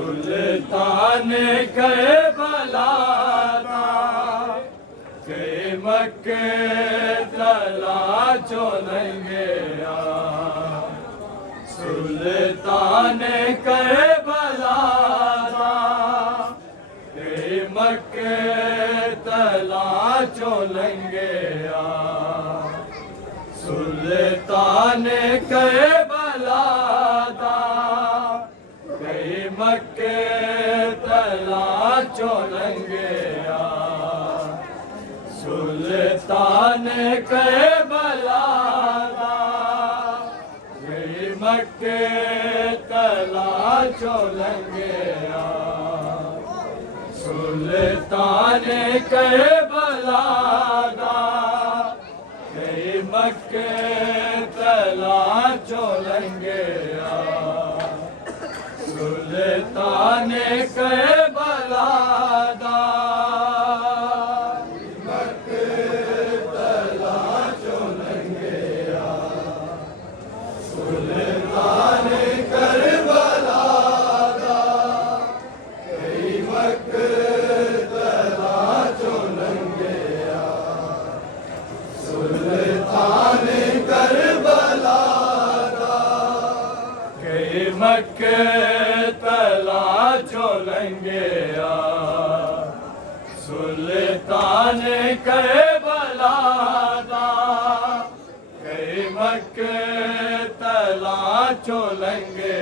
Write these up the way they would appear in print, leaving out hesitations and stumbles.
सुल्तान Karbala के मक्के तला चलेंगे सुल्तान करबला के मक्के तला चलेंगे सुल्तान करबला मक्के तला चलेंगे सुल्तान करबला मक्के तला चलेंगे सुल्तान करबला मक्के तला चलेंगे सुल्तान करबला मक्के तला चलेंगे सुल्तान करबला मक्के तला चलेंगे सुल्तान करबला मक्के तला चलेंगे सुल्तान करबला मक्के तला चलेंगे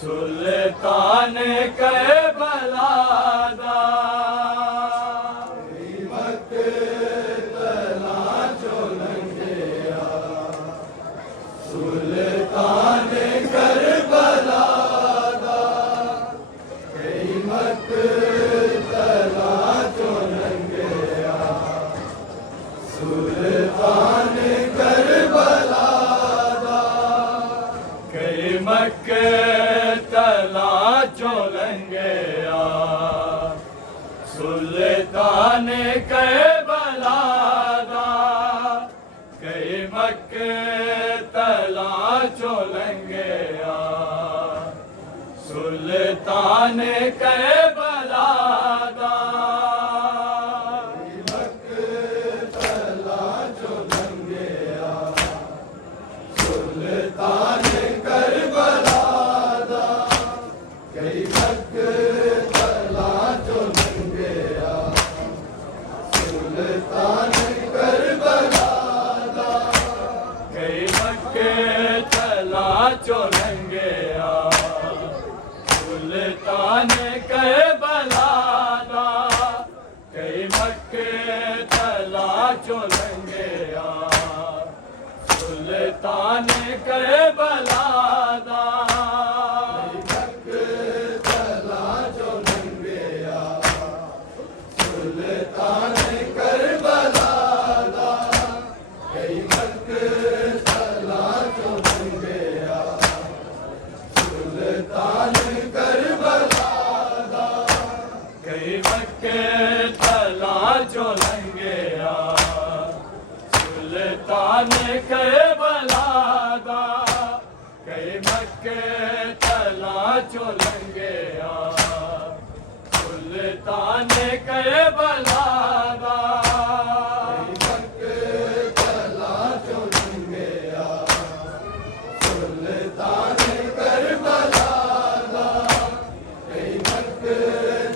सुल्तान करबला मक्के तला चलेंगे सुल्तान करबला मक्के तला चलेंगे सुल्तान करबला मक्के तला चलेंगे सुल्तान करबला मक्के तला चलेंगे सुल्तान करबला सुल्तान करबला दा तला जो लंघया सुल्तान करबला दा कई तला जो लंघया सुल्तान करबला दा कई तला जो लंघया सुल्तान करबला दा कई तला जो लंघया सुल्तान करबला दा तला जो लंघया सुल्तान करबला दा कई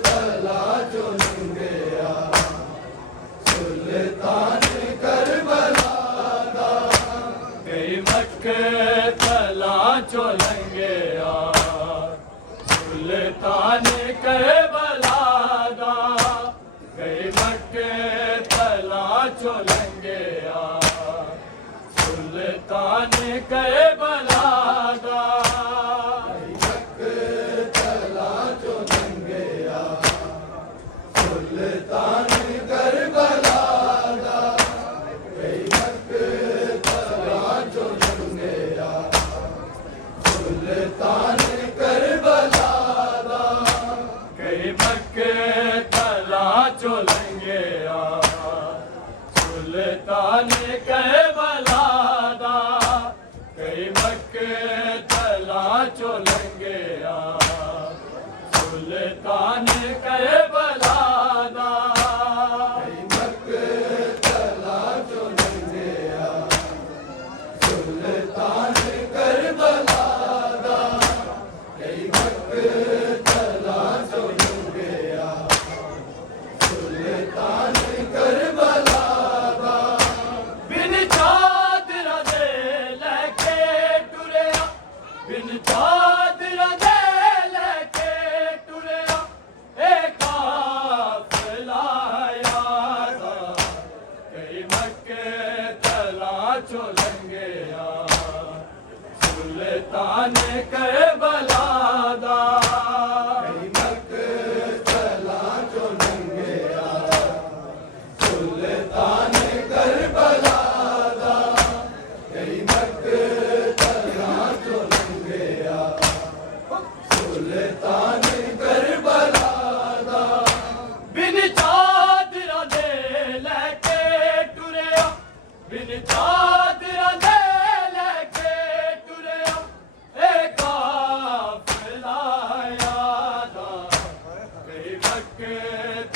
तला जो लंघया सुल्तान करबला दा कई तला जो लंघया सुल्तान करबला दा कई तला जो लंघया सुल्तान करबला दा तला जो लंघया सुल्तान करबला दा कई तला जो लंघया सुल्तान करबला दा कई तला जो लंघया सुल्तान करबला दा कई तला जो लंघया सुल्तान करबला दा कई तला जो लंघया सुल्तान करबला दा कई तला जो लंघया सुल्तान करबला दा बिन चादरा दे लेके टुरया बिन चादरा दे लेके टुरया ए काफिला यादा कई तला जो लंघया सुल्तान करबला दा कई तला जो लंघया सुल्तान करबला दा कई तला जो लंघया सुल्तान करबला दा बिन चादरा दे लेके टुरया बिन चादरा दे लेके टुरया ए काफिला यादा कई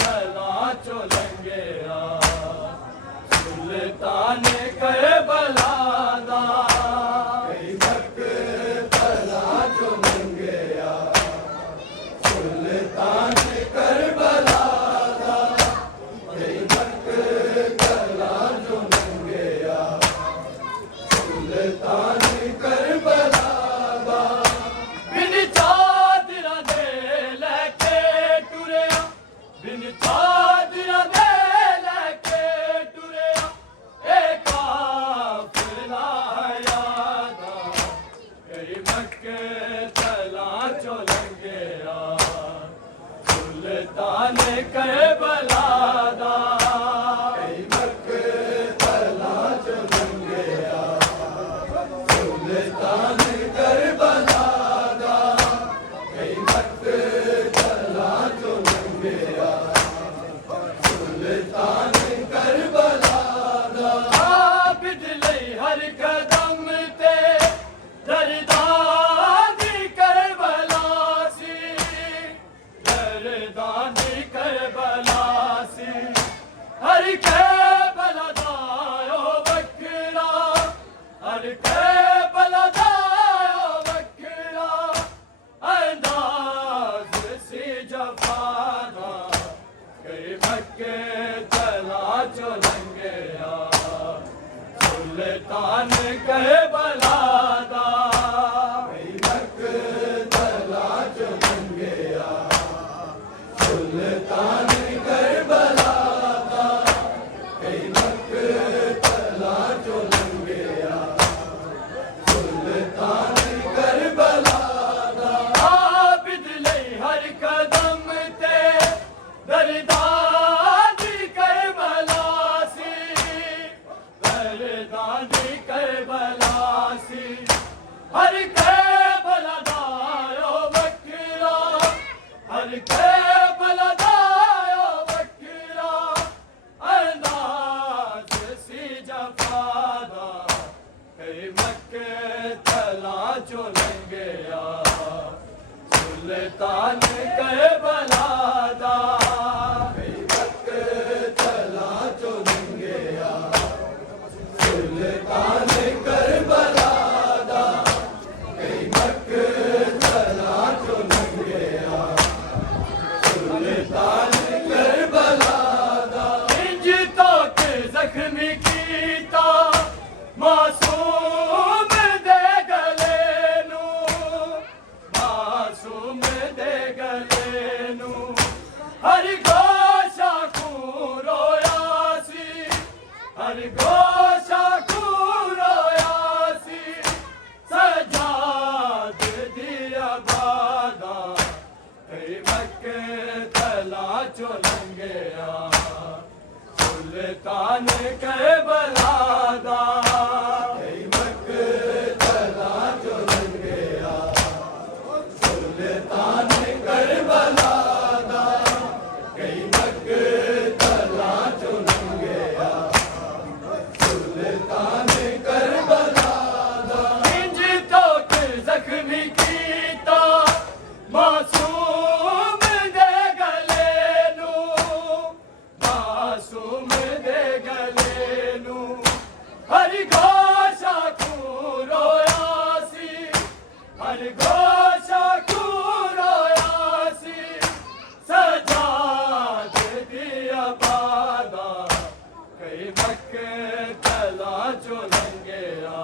तला जो लंघया सुल्तान करबला दा कई तला जो लंघया सुल्तान करबला दा कई तला जो लंघया सुल्तान करबला दा बिन चादरा दे लेके टुरया बिन चादरा दे लेके टुरया ए काफिला यादा कई तला जो लंघया सुल्तान करबला दा कई तला जो लंघया सुल्तान करबला दा कई तला जो लंघया सुल्तान करबला दा आबिद लई हर कदम ते दरदानी करबला सी दरदानी करबला सी हर के बलदायो बकरा हर के बलदायो बकरा अंदाज सी जफादा कई तला जो लंघया सुल्तान करबला दा कई तला जो लंघया सुल्तान करबला दा चो लंघिया सुल्तान करबला दा कई मक़तला चो लंघिया सुल्तान करबला दा कई मक़तला चो लंघिया सुल्तान करबला दा इंज तो ज़ख्मी कीता मासूम दे गले नू मासूम दे गले नू हर घोषा को रोया सी हर घोषा को रोया सी सजाद दिया बादा कई मक़तला चो लंघिया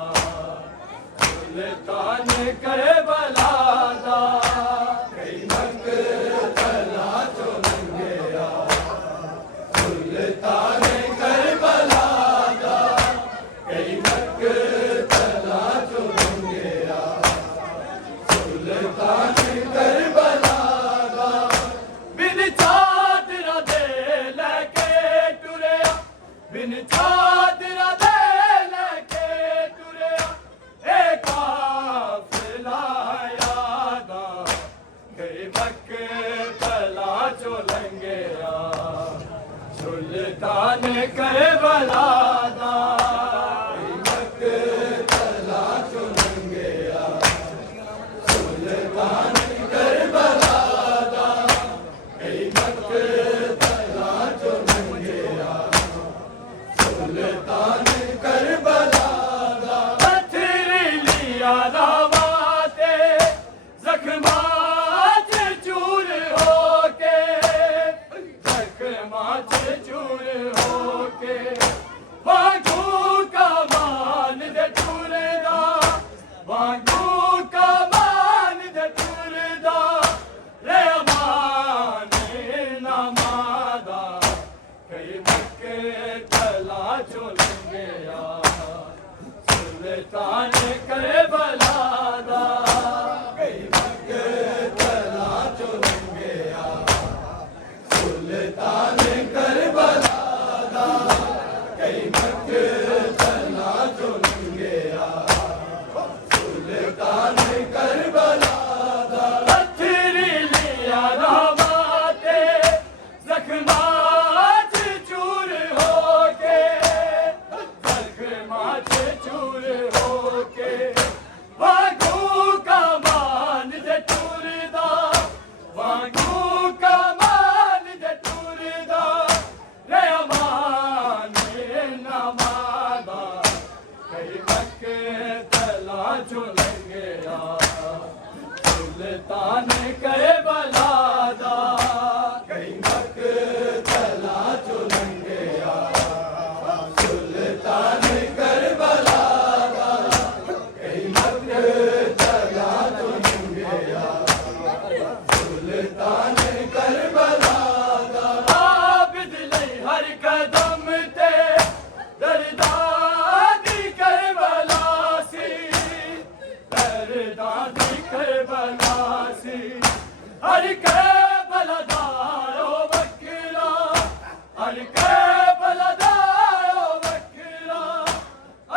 सुल्तान करबला दा कई मक़तला चो लंघिया सुल्तान करबला दा कई मक़तला चो लंघिया सुल्तान करबला दा बिन चादरा दे लैके टुरिया बिन चादरा दे लैके टुरिया ए काफ़िला यादा कई मक़तला चो लंघिया सुल्तान करबला दा कई मक़तला चो लंघिया सुल्तान करबला दा कई मक़तला चो लंघिया सुल्तान करबला दा पथरीलिया रावाते ज़ख्मात चूर होके ज़ख्मात चूर होके वांगू कमान दे टूरदा वांगू कमान दे टूरदा रे अमान नमादा कई मक़तला चो लंघिया सुल्तान करबला दा कई मक़तला चो लंघिया सुल्तान करबला दा कई मक़तला चो लंघिया सुल्तान करबला दा पथरीलिया रावाते ज़ख्मात चूर होके ज़ख्मात चूर होके वांगू कमान दे टूरदा वांगू कमान दे टूरदा रे अमान नमादा कई मक़तला चो लंघिया सुल्तान करबला दा कई मक़तला चो लंघिया सुल्तान करबला दा कई मक़तला चो लंघिया सुल्तान करबला दा आबिद लई हर कदम ते दरदादी करबला सी दरदादी करबला सी हर करबला दारो वकला हर करबला दारो वकला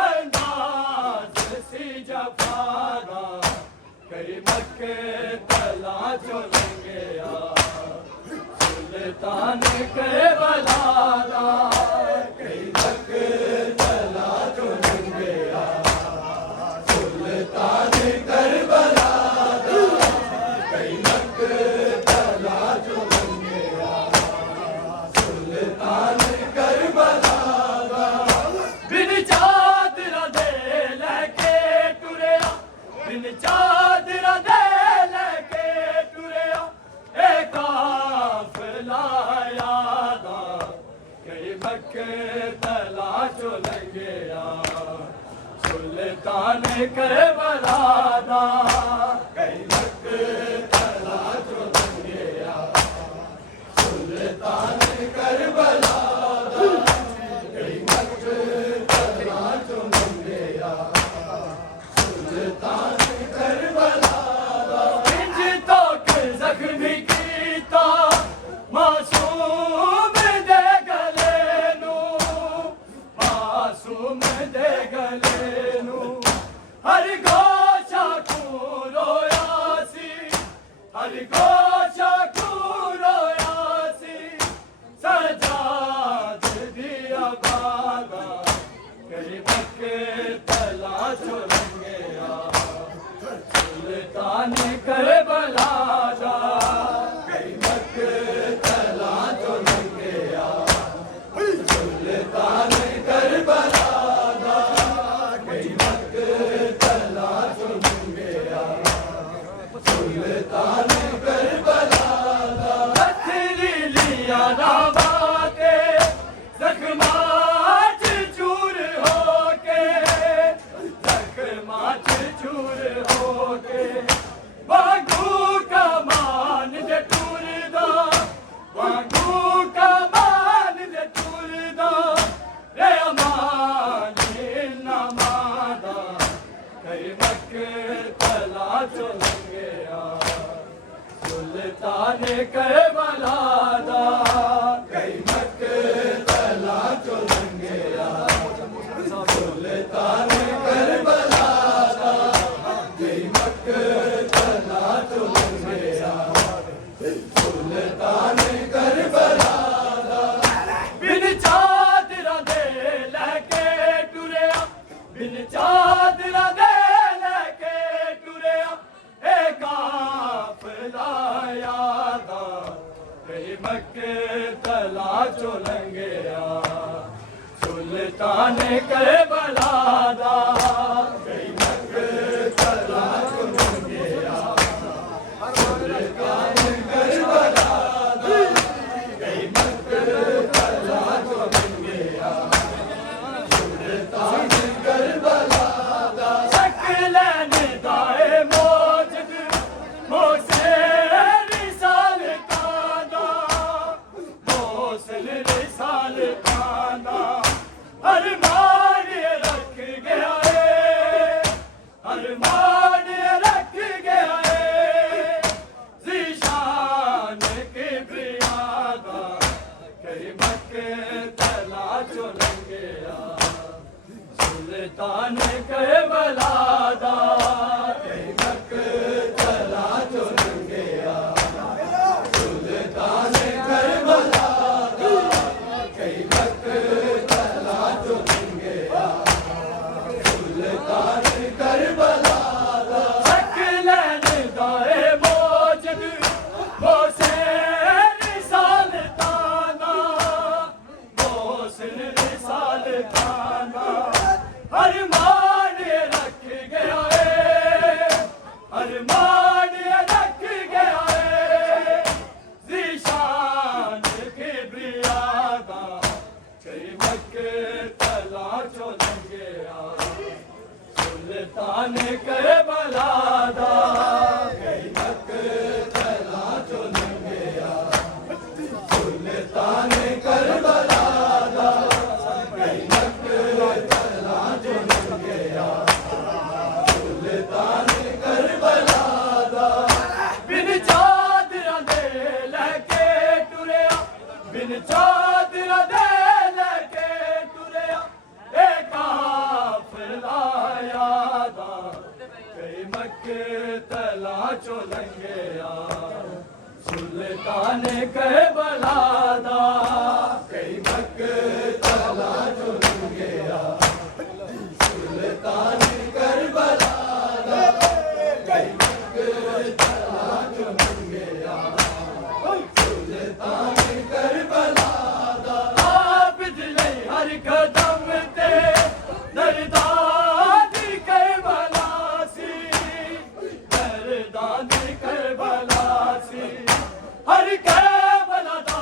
अंदाज सी जफादा कई मक़तला चो लंघिया सुल्तान करबला दा कई मक़तला चो लंघिया सुल्तान करबला दा कई मक़तला चो लंघिया सुल्तान करबला दा बिन चादरा दे लैके टुरिया बिन चादरा दे लैके टुरिया ए काफ़िला यादा कई मक़तला चो लंघिया सुल्तान करबला दा कई मक़तला चो लंघिया सुल्तान करबला दा कई मक़तला चो लंघिया सुल्तान करबला दा इंज तो ज़ख्मी कीता मासूम मासूम दे गले नू, मासूम दे गले नू हर गोशा को रोया सी, हर गोशा को रोया सी सजाद दिया बागा कई मक्के तला चुलंगया सुल्तान करबला दा कई मक्के तला चुलंगया सुल्तान करबला दा कई मक्के तला चुलंगया सुल्तान करबला दा पत्थरी लिया रावाते जख्माच चूर होके, जख्माच चूर होके वांगू कमान दे टूरदा, वांगू कमान दे टूरदा रे अमान नमादा कई मक्के तला चुलंगया सुल्तान करबला दा कई मक्के तला चुलंगया सुल्तान करबला दा कई मक्के तला चुलंगया सुल्तान करबला दा बिन चादरा दे लैके टुरया, बिन चादरा दे लैके टुरया ए काफिला यादा कई मक्के तला चुलंगया सुल्तान करबला दा कई मक्के तला चुलंगया सुल्तान करबला दा कई मक्के तला चुलंगया सुल्तान करबला दा शकलन दाए मौजद मोसे रिसाल कादा, मोसल रिसाल कादा हर मान रख गया है, हर मान रख गया है ज़ीशान के ब्रियादा कई मक्के तला चुलंगया सुल्तान करबला दा कई मक्के तला चुलंगया सुल्तान करबला दा कई मक्के तला चुलंगया सुल्तान करबला दा शकलन दाए मौजद मोसे रिसाल ताना, मोसल रिसाल ताना हर मान रख गया है, हर मान रख गया है ज़ीशान के ब्रियादा कई मक्के तला चुलंगया सुल्तान करबला दा कई मक्के तला चुलंगया सुल्तान करबला दा कई मक्के तला चुलंगया सुल्तान करबला दा बिन चादरा दे लैके टुरया, बिन चादरा दे लैके टुरया ए काफिला यादा कई मक्के तला चुलंगया सुल्तान करबला दा कई मक्के तला चुलंगया सुल्तान करबला दा कई मक्के तला चुलंगया सुल्तान करबला दा आबिद नहीं हर कदम ते दरदाद करबला सी, दरदाद करबला सी हर करबला दा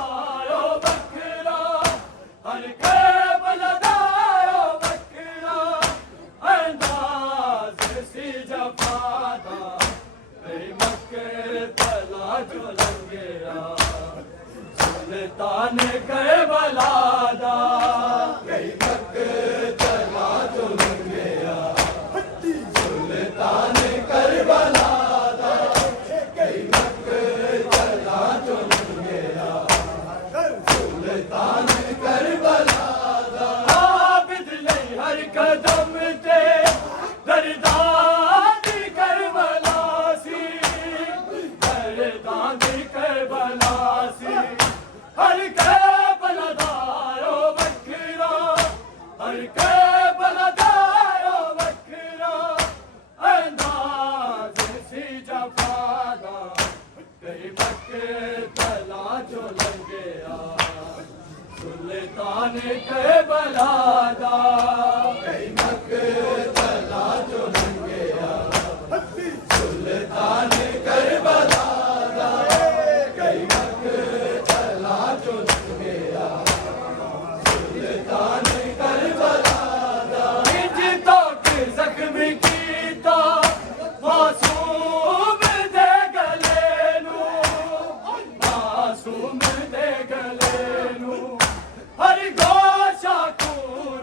सुल्तान करबला दा कई मकतला चो लंघिया सुल्तान करबला दा कई मकतला चो लंघिया सुल्तान करबला दा इंज तोक जख्मी कीता मासूम दे गले नू मासूम दे गले नू हर गोशा को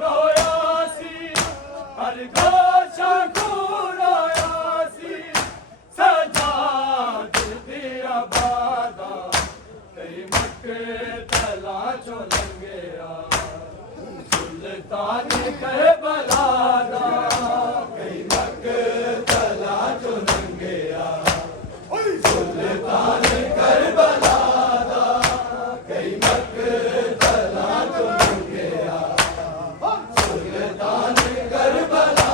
रोया सी हर गोशा को रोया सी सजाद दिया बादा कई मकतला चो लंघिया सुल्तान करबला दा कई मकतला चो लंघिया सुल्तान करबला दा कई मकतला चो लंघिया सुल्तान करबला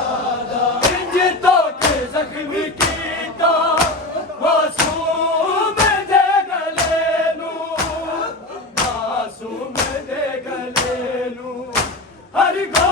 दा इंज तोक जख्मी कीता मासूम दे गले नू मासूम दे गले नू हर गो